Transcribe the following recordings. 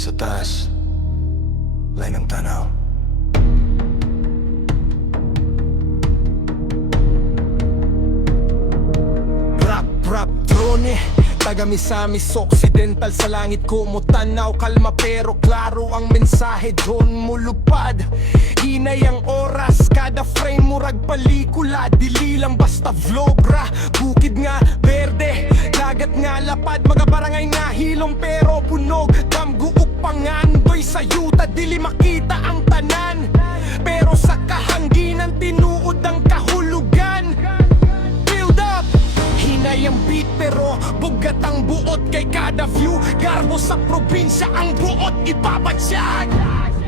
Sa taas, lain ng tanaw. Rap drone, taga-Misamis Occidental. Sa langit ko mo tanaw, kalma pero klaro ang mensahe. Drone mo lupad, hinay ang oras, kada frame murag palikula. Dili lang basta vlogra, bukid nga berde, dagat nga lapad. Mga barangay nga hilom pero punog, damguok pangandoy sa yuta. Dili makita ang tanan, pero sa kahanginan tinuod ang kahulugan. Build up, hinay ang beat pero bugat ang buot. Kay kada view, garbo sa probinsya ang buot ipabatsyag.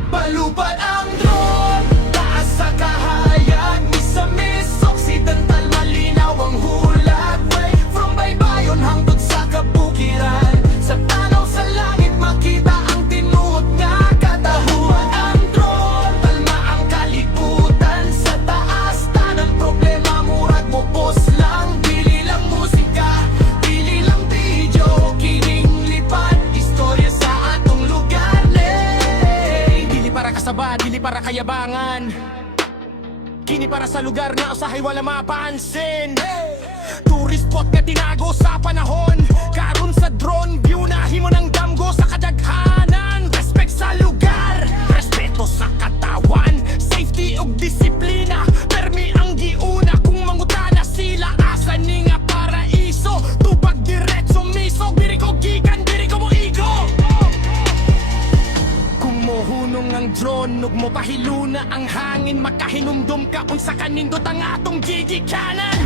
Palupad ang drone, taas sa kahayag. Misamis, Occidental, malinaw ang hulag. Way from Baybayon hangtod sa kabukiran. Sa tanaw sa langit makita ang tinuot nga katahuan. Ang drone, palma ang kalibutan. Sa taas, tanang problema murag mo boss lang. Dili lang musika, dili lang video, kining lipad istorya sa atong lugar. Dili para kasaba, dili para kayabangan, kini para sa lugar na usahay wala mapansin. Tourist spot nga tinago sa panahon, karon sa drone view na himo ng damgo sa kadaghanan. Respect sa lugar, respeto sa katawan, safety ug disiplina. Permi ang giuna kung mangutana sila asa ni nga paraiso. Tupag diretso misog, diri ko gikan, diri ko moigo. Kung mohunong ang drone, ug mo pahiluna ang hangin, makahinumdum ka unsa kanindot ang atong gigikanan.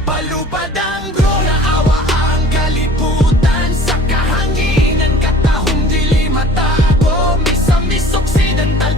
Palupad ang drone, naawa ang kalibutan. Sa kahanginan katahong dili matago. Misamis Occidental.